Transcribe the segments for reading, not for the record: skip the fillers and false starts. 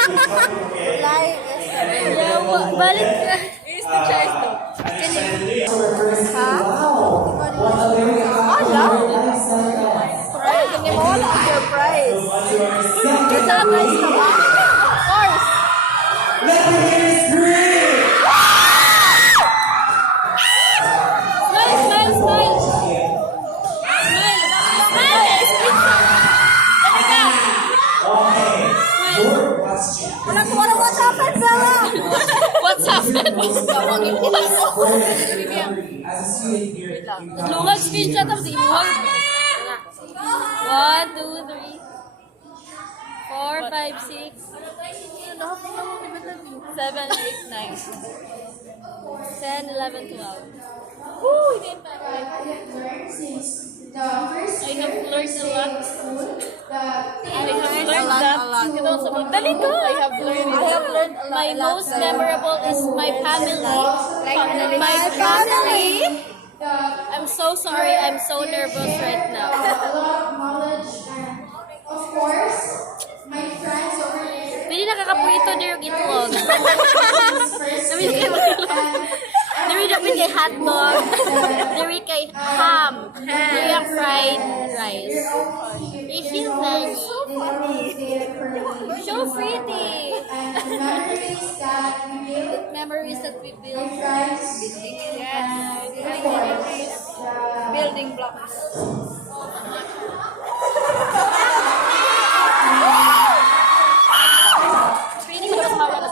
Lie is balik ka. Is the choice though. Ha? Ala? Prize? Hindi mo wala ang your prize. It's not prize na ba? Of course. Let me hear you scream! Smile, smile, smile. Smile. Smile. Okay. Your question. What's happened, Bella? What's happened? As a student here, Lungan screenshot of the imuhang. 1, 2, 3, 4, 5, 6, 7, 8, 9, 10, 11, 12. Woo! Hindi pa. I have learned since the first I have learned a lot. I have A learned lot, that. a lot. Ito sa mga dali ko. I have learned. I have learned a lot. My most memorable is my family. My family? I'm so sorry. I'm so nervous right now. a lot of knowledge and of course my friends over there. Pwede nakakapuito din yung itlog. First Dami kayo Dami dapat kay hotdog. Dami kay ham. Dami yung fried rice. If you like, so pretty. And the memories that we built, Memories that we my built. friends, Yes. of course, Building blocks. Pwede ko mas mawala.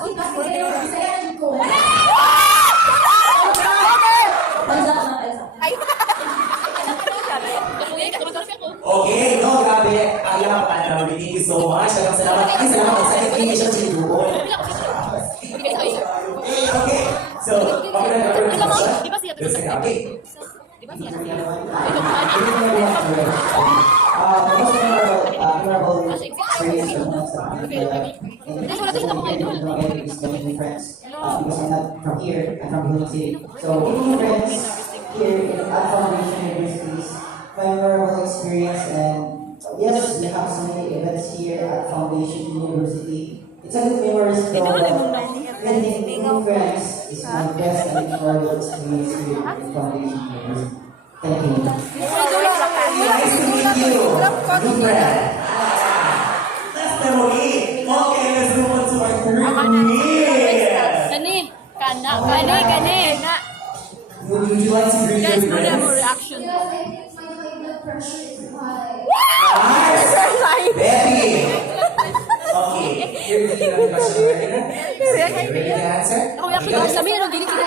okay, no, grabe. Ayaw ka na namin. Thank you so much. Salamat. Ay, salamat. Sa explanation sa doon. Okay, so, okay na natin. Di ba siya? Okay. Di ba siya? Memorable experience of because I'm not from here, I'm from Bulacan City. So, meeting friends here at Foundation Universities, memorable experience, and yes, we have so many events here at Foundation University. It's a good memories to know that meeting new friends is my best and memorable experience here at Foundation University. Thank you. Nice to meet you, new friend. Last memory. Okay, let's move on to our third quiz. Kani. Kani. Would you like to greet Guys, your muna mo friends? reaction. yes, I think my high blood pressure is high. Nice! Betty! Okay, here is the question. Ready to answer? Ako yung ako sabi, ano, dili ko Hi,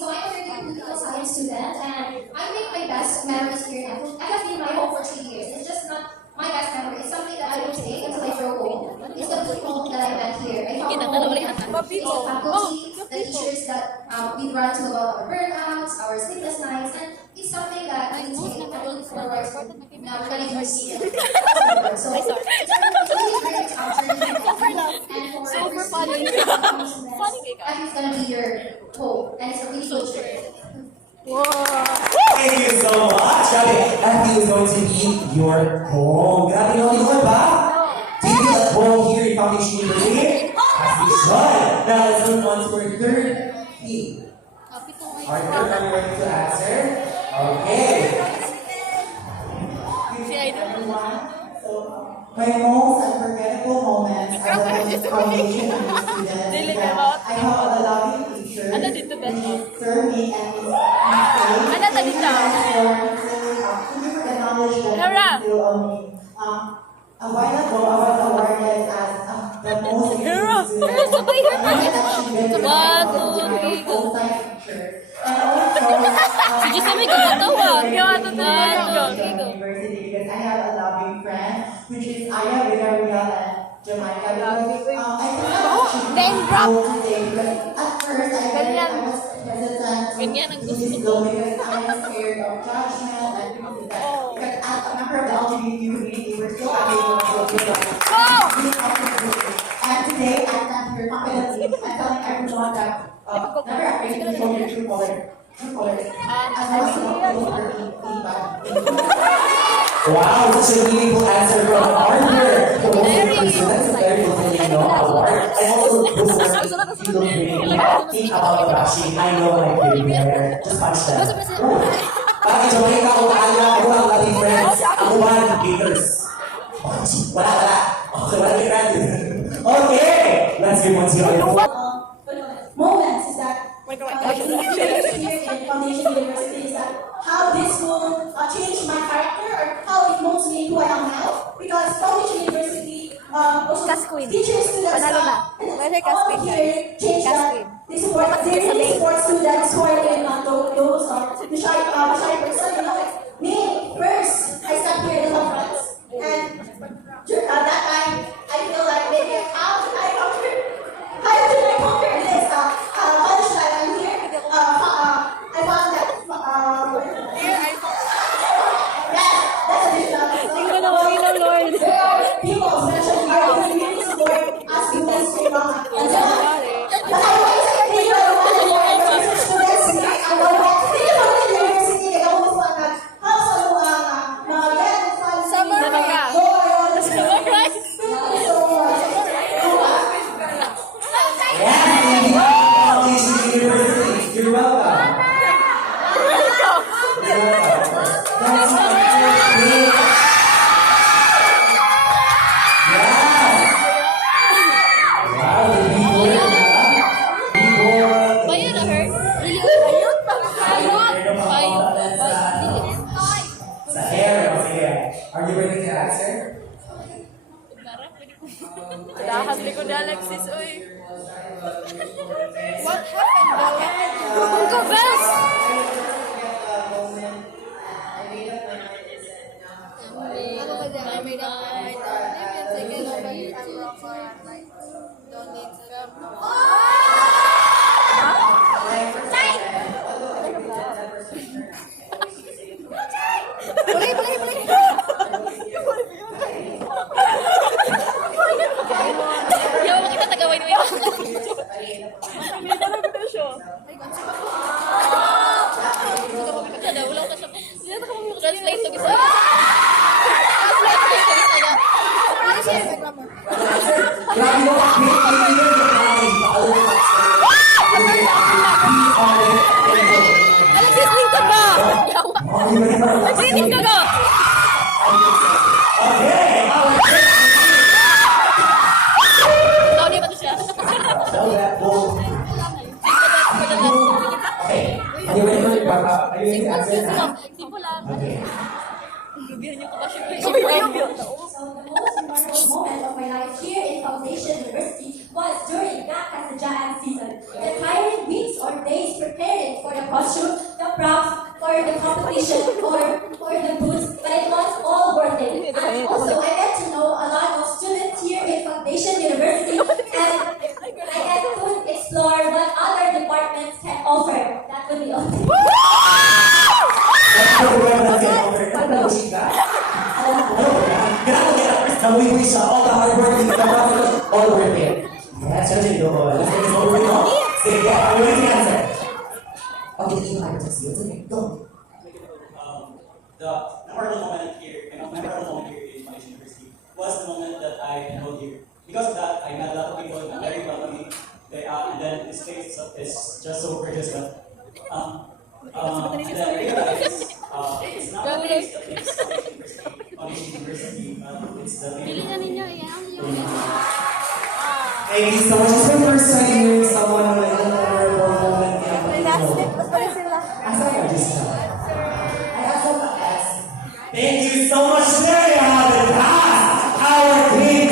so I'm a political science student, and I make my best memories here. I have been my home for 3 years. It's just not my best memory. It's something that I will take until I grow old. It's the people that I met here. I found home. It's the faculty, the teachers that we run to about our burnouts, our sleepless nights, and it's something that I take and look forward to now when I see it. So it's really great opportunity. And for Super funny. every student, Funny kay ka. that is gonna be your hope, and it's a really good trip. Thank you so much. Grabe, Matthew is going to be your home. Grabe, no, di ba ba? Do you feel at home here in Foundation University? As we should. Now let's move on to our third key. Arthur, are you ready to answer? Okay. My most unforgettable moments as a Foundation University student is that I have a loving teacher. Ano dito ba? Sir me and Miss Ano ta dito? Laura. A while ago, I was awarded as the most Sabay her pa. 1, 2, 3, go. And also, Si Jisame gagatawa. University because I have a loving friend, which is Aya Villarreal and Jamaica. Name drop. At first, I was hesitant to Ganyan ang do this though because I was scared of judgment and things like that. Because as a member of the LGBT community, we're still able to do and today, I stand here confidently and telling everyone that never afraid to show your true color. Wow, such a meaningful answer from Arthur. That's a very fulfilling award. I don't really think about the bashing. I know I've been there. Just punch them. Ooh. Parang sa Jamaica, kung kaya, ako ang Latin friends. Ako man, haters. Wala. Okay, wala kaya. Okay! Let's give one zero. Moments is that experience here in Foundation University is that how this will change my character or how it molds me who I am now. Because Foundation University also Casquin. teaches students Panalo na. Where's your all Casquin, here guys? change that Casquin. they support students who are in those the shy person, you know. Like me, first I sat here in the front and at that time I feel like maybe how did I conquer this college life? I'm here. I found that yes, that's additional. Tingnan na kami ng Lord. There are people, especially our community support us students to come. But I always say that students here, I know that hindi naman sa university kaya umusta na how sa mga yan, Summer ka. go around. Summer right? Thank you so much. You're welcome. Bayo na her? Dili bayo? Bayo. Sa hair, sige. Are you ready to answer? Dahan ko na Alexis, oy. What happened, Bella? Go best! Ano ba dyan? I made up my mind. Maybe it's like I'm rock hard. Like, don't need to. Play! Yawa makita tagawin mo yun. Kada, wala ka siya. Translate to isa. Grabe mo, Alexis, link ka ba? Link ka ba? Ikaw, di ba ito siya? Are you ready for it? Are you ready to answer now? Simple lang. Okay. Lubihan niyo ko ba siya? So the most memorable moment of my life here in Foundation University was during Gaka Sajaan season. The tiring weeks or days preparing for the costume, the props, for the competition, or for the booths, but it was all worth it. And also, I get to know a lot of students here in Foundation University, and I get to explore what other departments can offer. That would be all. We saw all the hard work in the process, all worth it. That's such a good one. Let's take this over with all. Say, yeah, I'm ready to answer. Okay, you have to see it. Okay, go. The memorable moment here, in Foundation University, was the moment that I enrolled here. Because of that, I met a lot of people and very welcoming. And then this place is just so gorgeous. But and then I realized it's not always the place Foundation University, it's the Pilingan ninyo, yan. Thank you so much. It's my first time hearing someone with a memorable moment in a Thank you so much. There you have it. Our queen